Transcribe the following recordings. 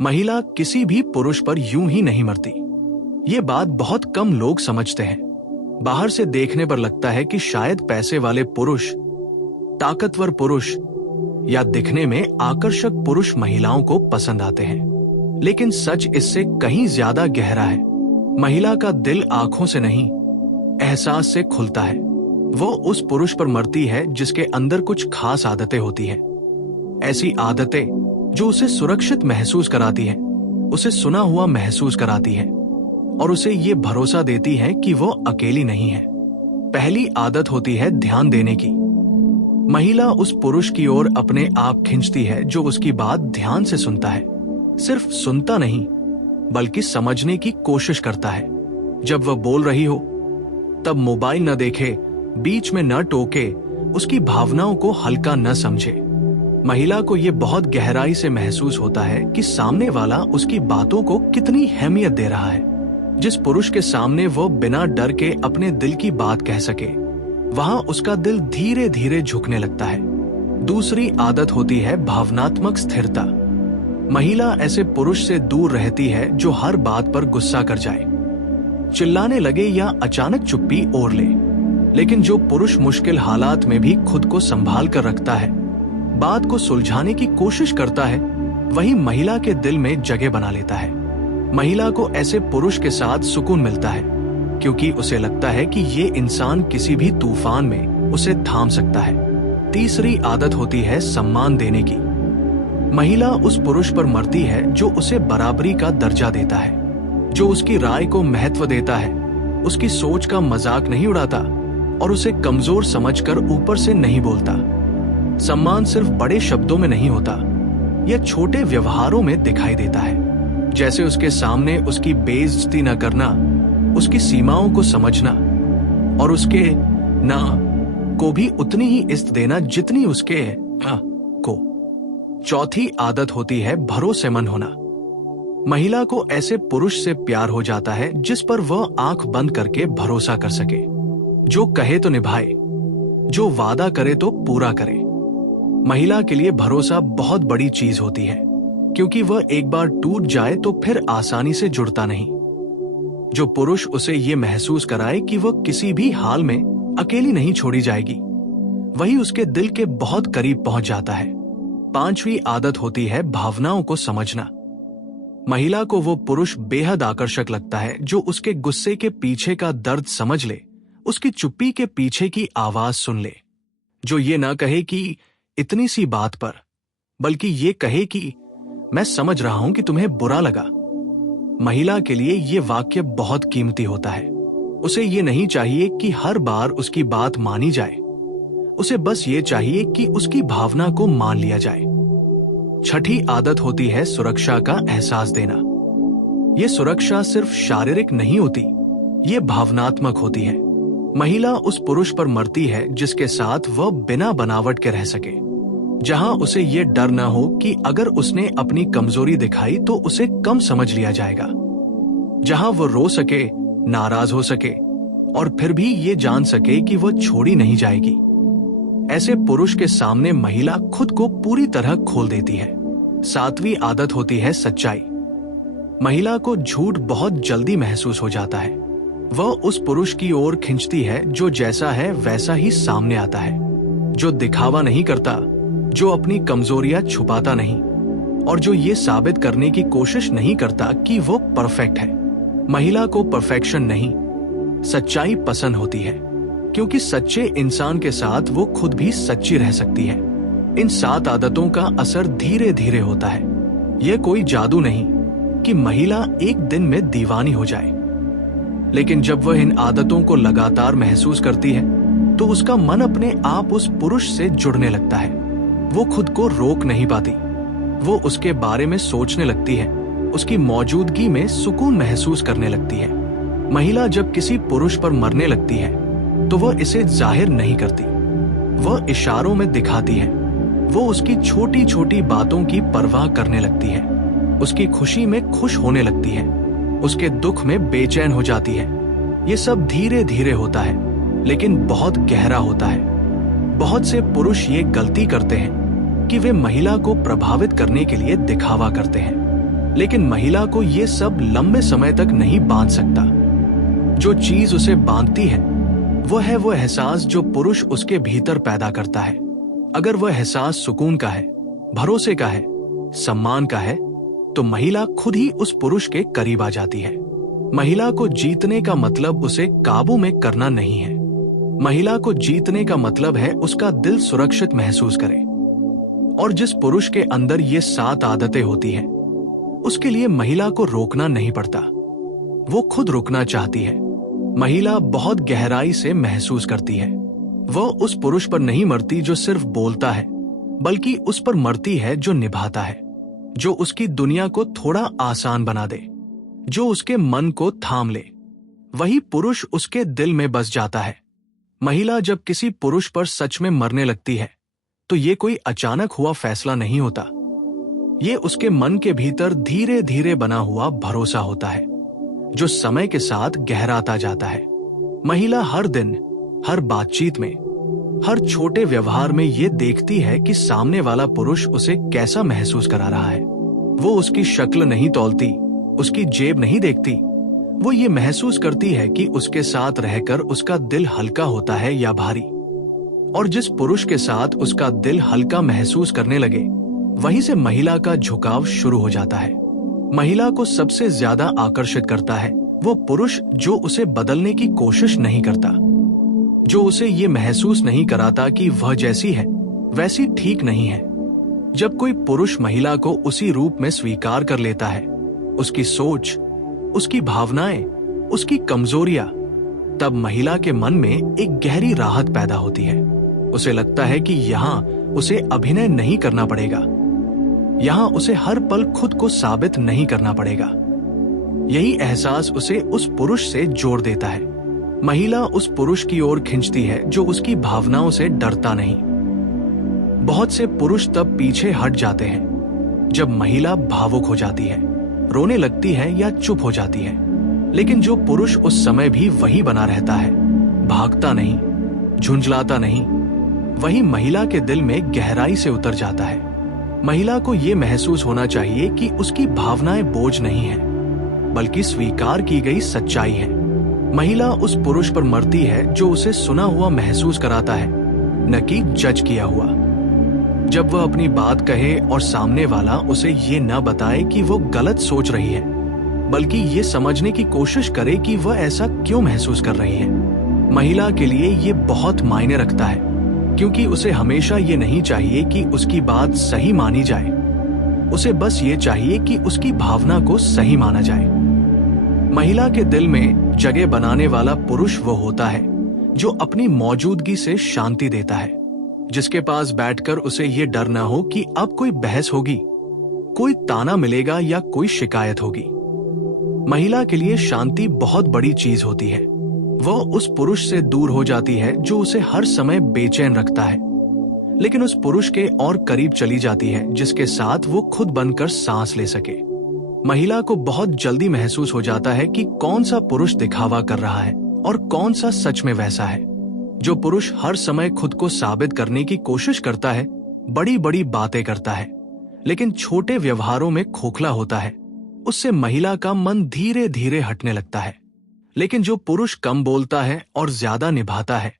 महिला किसी भी पुरुष पर यूं ही नहीं मरती। ये बात बहुत कम लोग समझते हैं। बाहर से देखने पर लगता है कि शायद पैसे वाले पुरुष, ताकतवर पुरुष या दिखने में आकर्षक पुरुष महिलाओं को पसंद आते हैं, लेकिन सच इससे कहीं ज्यादा गहरा है। महिला का दिल आंखों से नहीं, एहसास से खुलता है। वो उस पुरुष पर मरती है जिसके अंदर कुछ खास आदतें होती हैं। ऐसी आदतें जो उसे सुरक्षित महसूस कराती हैं, उसे सुना हुआ महसूस कराती हैं और उसे ये भरोसा देती हैं कि वो अकेली नहीं है। पहली आदत होती है ध्यान देने की। महिला उस पुरुष की ओर अपने आप खींचती है जो उसकी बात ध्यान से सुनता है। सिर्फ सुनता नहीं, बल्कि समझने की कोशिश करता है। जब वह बोल रही हो तब मोबाइल न देखे, बीच में न टोके, उसकी भावनाओं को हल्का न समझे। महिला को यह बहुत गहराई से महसूस होता है कि सामने वाला उसकी बातों को कितनी अहमियत दे रहा है। जिस पुरुष के सामने वो बिना डर के अपने दिल की बात कह सके, वहां उसका दिल धीरे धीरे झुकने लगता है। दूसरी आदत होती है भावनात्मक स्थिरता। महिला ऐसे पुरुष से दूर रहती है जो हर बात पर गुस्सा कर जाए, चिल्लाने लगे या अचानक चुप्पी ओढ़ ले। लेकिन जो पुरुष मुश्किल हालात में भी खुद को संभाल कर रखता है, बात को सुलझाने की कोशिश करता है, वही महिला के दिल में जगह बना लेता है। महिला को ऐसे पुरुष के साथ सुकून मिलता है, क्योंकि उसे लगता है कि ये इंसान किसी भी तूफान में उसे थाम सकता है। तीसरी आदत होती है सम्मान देने की। महिला उस पुरुष पर मरती है जो उसे बराबरी का दर्जा देता है, जो उसकी राय को महत्व देता है, उसकी सोच का मजाक नहीं उड़ाता और उसे कमजोर समझकर ऊपर से नहीं बोलता। सम्मान सिर्फ बड़े शब्दों में नहीं होता, यह छोटे व्यवहारों में दिखाई देता है। जैसे उसके सामने उसकी बेइज्जती न करना, उसकी सीमाओं को समझना और उसके ना को भी उतनी ही इज्जत देना जितनी उसके को। चौथी आदत होती है भरोसेमंद होना। महिला को ऐसे पुरुष से प्यार हो जाता है जिस पर वह आंख बंद करके भरोसा कर सके, जो कहे तो निभाए, जो वादा करे तो पूरा करे। महिला के लिए भरोसा बहुत बड़ी चीज होती है, क्योंकि वह एक बार टूट जाए तो फिर आसानी से जुड़ता नहीं। जो पुरुष उसे ये महसूस कराए कि वह किसी भी हाल में अकेली नहीं छोड़ी जाएगी, वही उसके दिल के बहुत करीब पहुंच जाता है। पांचवी आदत होती है भावनाओं को समझना। महिला को वो पुरुष बेहद आकर्षक लगता है जो उसके गुस्से के पीछे का दर्द समझ ले, उसकी चुप्पी के पीछे की आवाज सुन ले, जो ये ना कहे कि इतनी सी बात पर, बल्कि ये कहे कि मैं समझ रहा हूं कि तुम्हें बुरा लगा। महिला के लिए ये वाक्य बहुत कीमती होता है। उसे ये नहीं चाहिए कि हर बार उसकी बात मानी जाए, उसे बस ये चाहिए कि उसकी भावना को मान लिया जाए। छठी आदत होती है सुरक्षा का एहसास देना। ये सुरक्षा सिर्फ शारीरिक नहीं होती, ये भावनात्मक होती है। महिला उस पुरुष पर मरती है जिसके साथ वह बिना बनावट के रह सके, जहां उसे ये डर न हो कि अगर उसने अपनी कमजोरी दिखाई तो उसे कम समझ लिया जाएगा, जहां वो रो सके, नाराज हो सके और फिर भी ये जान सके कि वह छोड़ी नहीं जाएगी। ऐसे पुरुष के सामने महिला खुद को पूरी तरह खोल देती है। सातवीं आदत होती है सच्चाई। महिला को झूठ बहुत जल्दी महसूस हो जाता है। वह उस पुरुष की ओर खींचती है जो जैसा है वैसा ही सामने आता है, जो दिखावा नहीं करता, जो अपनी कमजोरियां छुपाता नहीं और जो ये साबित करने की कोशिश नहीं करता कि वो परफेक्ट है। महिला को परफेक्शन नहीं, सच्चाई पसंद होती है, क्योंकि सच्चे इंसान के साथ वो खुद भी सच्ची रह सकती है। इन 7 आदतों का असर धीरे धीरे होता है। यह कोई जादू नहीं कि महिला एक दिन में दीवानी हो जाए, लेकिन जब वह इन आदतों को लगातार महसूस करती है तो उसका मन अपने आप उस पुरुष से जुड़ने लगता है। वो खुद को रोक नहीं पाती, वो उसके बारे में सोचने लगती है, उसकी मौजूदगी में सुकून महसूस करने लगती है। महिला जब किसी पुरुष पर मरने लगती है तो वह इसे जाहिर नहीं करती, वह इशारों में दिखाती है। वो उसकी छोटी छोटी बातों की परवाह करने लगती है, उसकी खुशी में खुश होने लगती है, उसके दुख में बेचैन हो जाती है। ये सब धीरे धीरे होता है, लेकिन बहुत गहरा होता है। बहुत से पुरुष ये गलती करते हैं कि वे महिला को प्रभावित करने के लिए दिखावा करते हैं। लेकिन महिला को ये सब लंबे समय तक नहीं बांध सकता। जो चीज उसे बांधती है वो एहसास जो पुरुष उसके भीतर पैदा करता है। अगर वह एहसास सुकून का है, भरोसे का है, सम्मान का है, तो महिला खुद ही उस पुरुष के करीब आ जाती है। महिला को जीतने का मतलब उसे काबू में करना नहीं है। महिला को जीतने का मतलब है उसका दिल सुरक्षित महसूस करे। और जिस पुरुष के अंदर ये 7 आदतें होती हैं, उसके लिए महिला को रोकना नहीं पड़ता, वो खुद रुकना चाहती है। महिला बहुत गहराई से महसूस करती है। वह उस पुरुष पर नहीं मरती जो सिर्फ बोलता है, बल्कि उस पर मरती है जो निभाता है, जो उसकी दुनिया को थोड़ा आसान बना दे, जो उसके मन को थाम ले। वही पुरुष उसके दिल में बस जाता है। महिला जब किसी पुरुष पर सच में मरने लगती है, तो ये कोई अचानक हुआ फैसला नहीं होता। ये उसके मन के भीतर धीरे धीरे बना हुआ भरोसा होता है, जो समय के साथ गहराता जाता है। महिला हर दिन, हर बातचीत में, हर छोटे व्यवहार में ये देखती है कि सामने वाला पुरुष उसे कैसा महसूस करा रहा है। वो उसकी शक्ल नहीं तौलती, उसकी जेब नहीं देखती। वो ये महसूस करती है कि उसके साथ रहकर उसका दिल हल्का होता है या भारी। और जिस पुरुष के साथ उसका दिल हल्का महसूस करने लगे, वहीं से महिला का झुकाव शुरू हो जाता है। महिला को सबसे ज्यादा आकर्षित करता है वो पुरुष जो उसे बदलने की कोशिश नहीं करता, जो उसे ये महसूस नहीं कराता कि वह जैसी है वैसी ठीक नहीं है। जब कोई पुरुष महिला को उसी रूप में स्वीकार कर लेता है, उसकी सोच, उसकी भावनाएं, उसकी कमजोरियां, तब महिला के मन में एक गहरी राहत पैदा होती है। उसे लगता है कि यहाँ उसे अभिनय नहीं करना पड़ेगा, यहाँ उसे हर पल खुद को साबित नहीं करना पड़ेगा। यही एहसास उसे उस पुरुष से जोड़ देता है। महिला उस पुरुष की ओर खींचती है जो उसकी भावनाओं से डरता नहीं। बहुत से पुरुष तब पीछे हट जाते हैं जब महिला भावुक हो जाती है, रोने लगती है या चुप हो जाती है। लेकिन जो पुरुष उस समय भी वही बना रहता है, भागता नहीं, झुंझलाता नहीं, वही महिला के दिल में गहराई से उतर जाता है। महिला को यह महसूस होना चाहिए कि उसकी भावनाएं बोझ नहीं है, बल्कि स्वीकार की गई सच्चाई है। महिला उस पुरुष पर मरती है जो उसे सुना हुआ महसूस कराता है, न कि जज किया हुआ। जब वह अपनी बात कहे और सामने वाला उसे ये न बताए कि वो गलत सोच रही है, बल्कि ये समझने की कोशिश करे कि वह ऐसा क्यों महसूस कर रही है, महिला के लिए ये बहुत मायने रखता है। क्योंकि उसे हमेशा ये नहीं चाहिए कि उसकी बात सही मानी जाए, उसे बस ये चाहिए कि उसकी भावना को सही माना जाए। महिला के दिल में जगह बनाने वाला पुरुष वो होता है जो अपनी मौजूदगी से शांति देता है, जिसके पास बैठकर उसे ये डर ना हो कि अब कोई बहस होगी, कोई ताना मिलेगा या कोई शिकायत होगी। महिला के लिए शांति बहुत बड़ी चीज होती है। वह उस पुरुष से दूर हो जाती है जो उसे हर समय बेचैन रखता है, लेकिन उस पुरुष के और करीब चली जाती है जिसके साथ वो खुद बनकर सांस ले सके। महिला को बहुत जल्दी महसूस हो जाता है कि कौन सा पुरुष दिखावा कर रहा है और कौन सा सच में वैसा है। जो पुरुष हर समय खुद को साबित करने की कोशिश करता है, बड़ी बड़ी बातें करता है, लेकिन छोटे व्यवहारों में खोखला होता है, उससे महिला का मन धीरे धीरे हटने लगता है। लेकिन जो पुरुष कम बोलता है और ज्यादा निभाता है,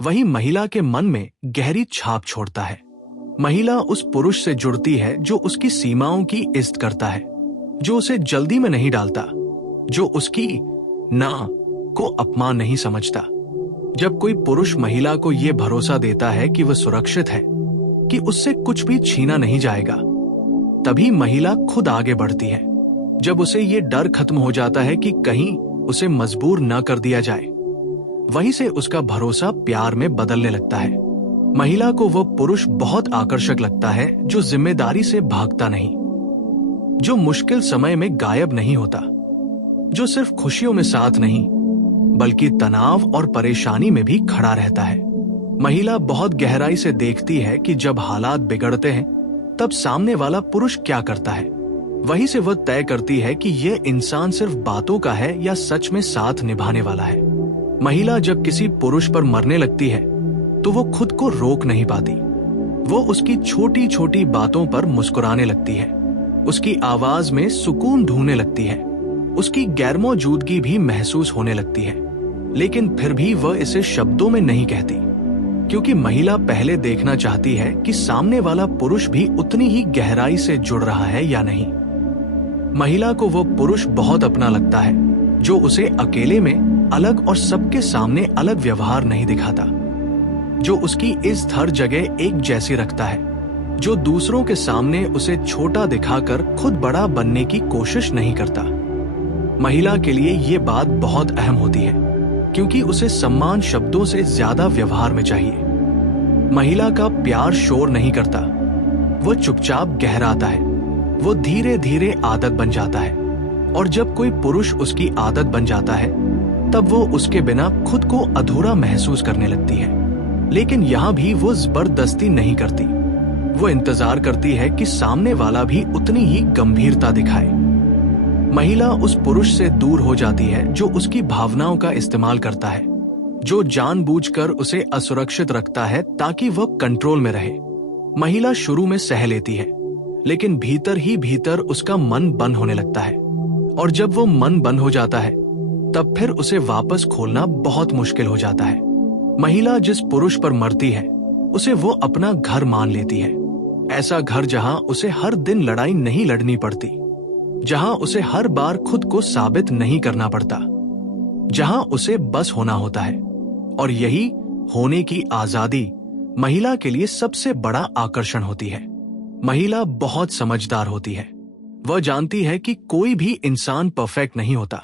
वही महिला के मन में गहरी छाप छोड़ता है। महिला उस पुरुष से जुड़ती है जो उसकी सीमाओं की इज्जत करता है, जो उसे जल्दी में नहीं डालता, जो उसकी ना को अपमान नहीं समझता। जब कोई पुरुष महिला को यह भरोसा देता है कि वह सुरक्षित है, कि उससे कुछ भी छीना नहीं जाएगा, तभी महिला खुद आगे बढ़ती है। जब उसे ये डर खत्म हो जाता है कि कहीं उसे मजबूर न कर दिया जाए, वहीं से उसका भरोसा प्यार में बदलने लगता है। महिला को वह पुरुष बहुत आकर्षक लगता है जो जिम्मेदारी से भागता नहीं, जो मुश्किल समय में गायब नहीं होता, जो सिर्फ खुशियों में साथ नहीं बल्कि तनाव और परेशानी में भी खड़ा रहता है। महिला बहुत गहराई से देखती है कि जब हालात बिगड़ते हैं तब सामने वाला पुरुष क्या करता है। वहीं से वह तय करती है कि यह इंसान सिर्फ बातों का है या सच में साथ निभाने वाला है। महिला जब किसी पुरुष पर मरने लगती है तो वो खुद को रोक नहीं पाती। वो उसकी छोटी छोटी बातों पर मुस्कुराने लगती है, उसकी आवाज में सुकून ढूंढने लगती है, उसकी गैरमौजूदगी भी महसूस होने लगती है, लेकिन फिर भी वह इसे शब्दों में नहीं कहती, क्योंकि महिला पहले देखना चाहती है कि सामने वाला पुरुष भी उतनी ही गहराई से जुड़ रहा है या नहीं। महिला को वो पुरुष बहुत अपना लगता है जो उसे अकेले में अलग और सबके सामने अलग व्यवहार नहीं दिखाता, जो उसकी इस हर जगह एक जैसी रखता है, जो दूसरों के सामने उसे छोटा दिखाकर खुद बड़ा बनने की कोशिश नहीं करता। महिला के लिए ये बात बहुत अहम होती है, क्योंकि उसे सम्मान शब्दों से ज्यादा व्यवहार में चाहिए। महिला का प्यार शोर नहीं करता, वो चुपचाप गहराता है, वो धीरे धीरे आदत बन जाता है, और जब कोई पुरुष उसकी आदत बन जाता है तब वो उसके बिना खुद को अधूरा महसूस करने लगती है। लेकिन यहाँ भी वो जबरदस्ती नहीं करती, वो इंतजार करती है कि सामने वाला भी उतनी ही गंभीरता दिखाए। महिला उस पुरुष से दूर हो जाती है जो उसकी भावनाओं का इस्तेमाल करता है, जो जानबूझकर उसे असुरक्षित रखता है ताकि वह कंट्रोल में रहे। महिला शुरू में सह लेती है, लेकिन भीतर ही भीतर उसका मन बंद होने लगता है, और जब वो मन बंद हो जाता है तब फिर उसे वापस खोलना बहुत मुश्किल हो जाता है। महिला जिस पुरुष पर मरती है उसे वो अपना घर मान लेती है, ऐसा घर जहां उसे हर दिन लड़ाई नहीं लड़नी पड़ती, जहां उसे हर बार खुद को साबित नहीं करना पड़ता, जहां उसे बस होना होता है। और यही होने की आजादी महिला के लिए सबसे बड़ा आकर्षण होती है। महिला बहुत समझदार होती है, वह जानती है कि कोई भी इंसान परफेक्ट नहीं होता,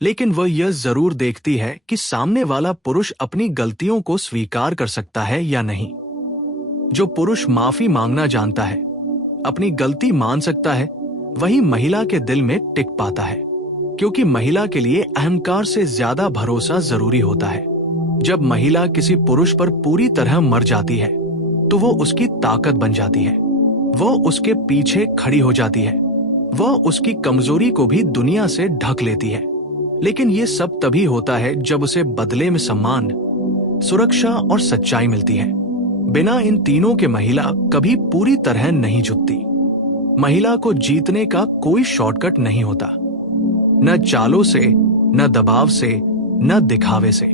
लेकिन वह यह जरूर देखती है कि सामने वाला पुरुष अपनी गलतियों को स्वीकार कर सकता है या नहीं। जो पुरुष माफी मांगना जानता है, अपनी गलती मान सकता है, वही महिला के दिल में टिक पाता है, क्योंकि महिला के लिए अहंकार से ज्यादा भरोसा जरूरी होता है। जब महिला किसी पुरुष पर पूरी तरह मर जाती है तो वो उसकी ताकत बन जाती है, वो उसके पीछे खड़ी हो जाती है, वह उसकी कमजोरी को भी दुनिया से ढक लेती है। लेकिन ये सब तभी होता है जब उसे बदले में सम्मान, सुरक्षा और सच्चाई मिलती है। बिना इन तीनों के महिला कभी पूरी तरह नहीं झुकती। महिला को जीतने का कोई शॉर्टकट नहीं होता, न चालों से, न दबाव से, न दिखावे से।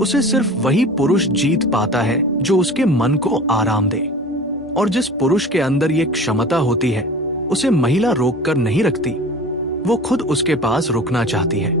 उसे सिर्फ वही पुरुष जीत पाता है जो उसके मन को आराम दे। और जिस पुरुष के अंदर ये क्षमता होती है उसे महिला रोक कर नहीं रखती, वो खुद उसके पास रुकना चाहती है।